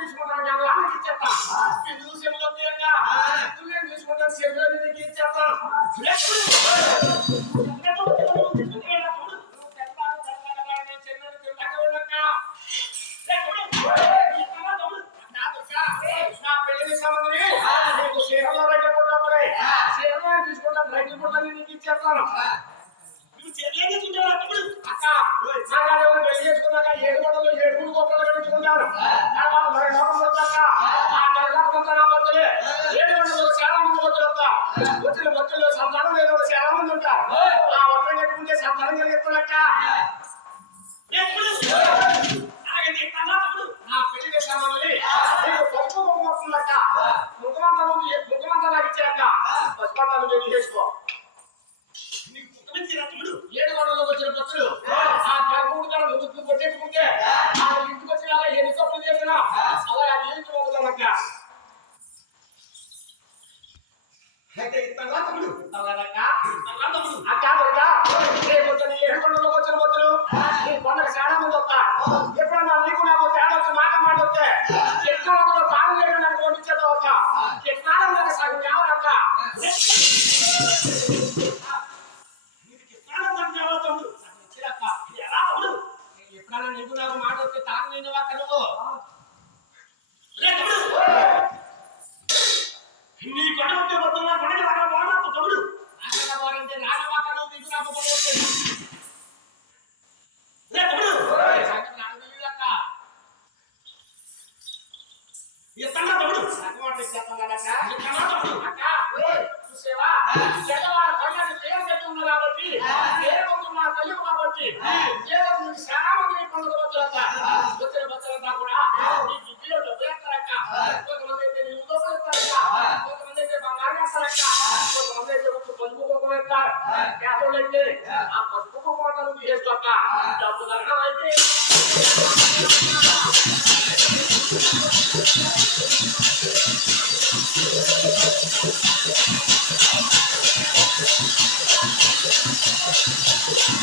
తీసుకుంటాను ఇచ్చేస్తా ఇది తీయంగా నేను తీసుకుంటాను నీకు ఇచ్చేస్తా ఇచ్చేస్తాను నువ్వు చెల్లెలు చూసావా తమ్ముడు అక్క నాగాలు ఎవరు పెళ్ళి చేసుకున్నాక ఏడు గంటలు ఏడుగురు తర్వాత మరి లోకం వచ్చాక ఆ ఏడు గంటలు చాలా మంది బతులు వచ్చిన బతుల్లో సంతానం లేని వాళ్ళు చాలా మంది ఉంటారు. ఆ వర్గం కట్టుకుంటే సంతానం కలిగిస్తున్నక్క పెళ్ళి చేశామని నీకు పసుపు కుంకుమ అలా అది ఏంటి మొదలక్క అయితే ఇస్తావా తమ్ముడు? అలా తమ్ముడు? అక్క దొరక వచ్చిన ఏడు గంటలకు వచ్చిన బతులు నీ పండగ చాలా మంది వస్తా ఎప్పుడన్నా నీకు నాకు తేడా వచ్చి మాట మాట వస్తే ఎక్కడ లేకుండా పంపించేద్దాం అక్క. నాకు సగం కావాలక్క ఇస్తాను ఎప్పుడన్నా నీకు నాకు మాట వస్తే అక్క నువ్వు రే తమ్ముడు నీ కొండ వచ్చే మొత్తం నా కొండకి రాగా బాగా తమ్ముడు నాకన్నా వారంటే రాగవాక నువ్వు నీకు నాకు పంపిస్తుంది రే తమ్ముడు సంగతి నాకు తెలియదక్క ఇస్తానా తమ్ముడు ఇస్తానా తమ్ముడు చూసేవా? చెడ్డవాడు కొండకి పేరు ఉంది కాబట్టి మా తల్లి కాబట్టి నీకు చాలా మంది పండుగ వచ్చాక వచ్చిన బచ్చలంతా కూడా నీకు ఇంటిలో డబ్బులు వేస్తారక్క కొంతమంది అయితే నీ ఉదోపలు ఇస్తారక్క కొంతమంది అయితే బంగారం వేస్తారక్క కొంతమంది అయితే ఒక పసుపు కుంకుమ వేస్తారు. పేదోళ్ళు అయితే ఆ. పసుపు నువ్వు చేసుకోక్క డబ్బు దర్శనం అయితే Thank フフフフフフフ。